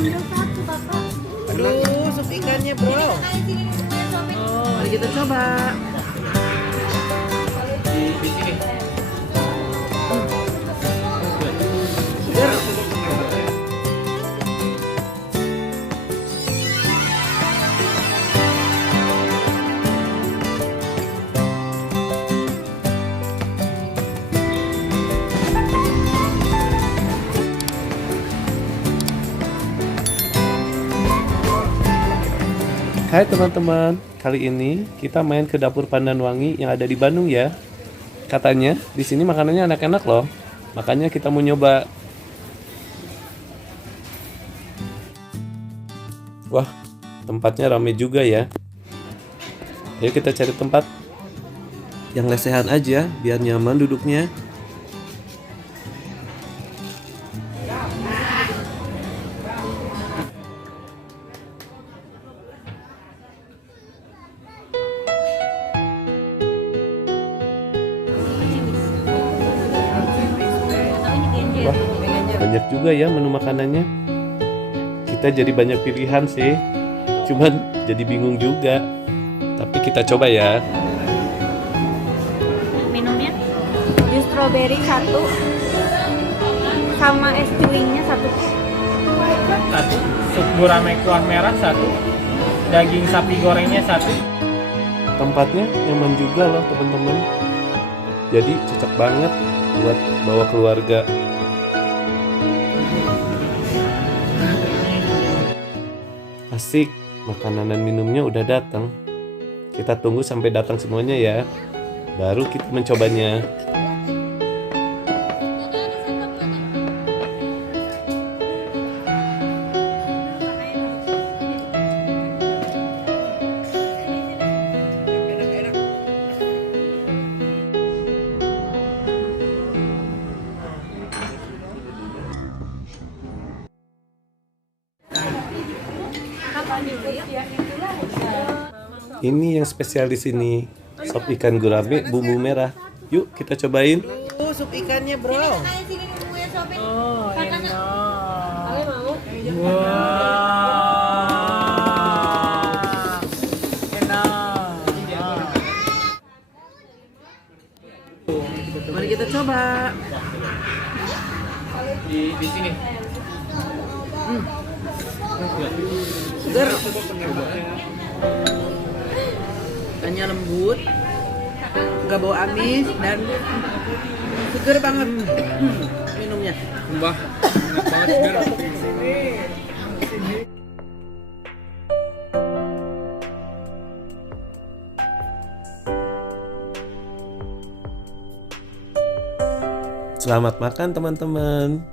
ambil satu kakak. Aduh, sup ikannya bro. Kayak sini nih, punya suami. Oh, mari kita coba. Di sini. Seger. Hai teman-teman, kali ini kita main ke dapur Pandanwangi yang ada di Bandung ya. Katanya di sini makanannya enak-enak loh. Makanya kita mau nyoba. Wah, tempatnya ramai juga ya. Ayo kita cari tempat yang lesehan aja biar nyaman duduknya. Wah, banyak juga ya menu makanannya. Kita jadi banyak pilihan sih. Cuman jadi bingung juga. Tapi kita coba ya. Minumnya jus strawberry 1 sama es cuingnya 1. Satu. Sup gurame kuah merah 1. Daging sapi gorengnya 1. Tempatnya nyaman juga loh teman-teman. Jadi cocok banget buat bawa keluarga. Asik, makanan dan minumnya udah datang. Kita tunggu sampai datang semuanya ya. Baru kita mencobanya. Ini yang spesial di sini, sop ikan gurame bumbu merah. Yuk kita cobain. Tuh, sup ikannya bro. Kayak sini nih, punya suami. Oh, Kakaknya. enak. Kalian mau? Wah. Enak. Mari kita coba. Di sini. Seger. Ikannya lembut, nggak bau amis dan seger banget minumnya. Mbah, enak banget segar. Selamat makan teman-teman.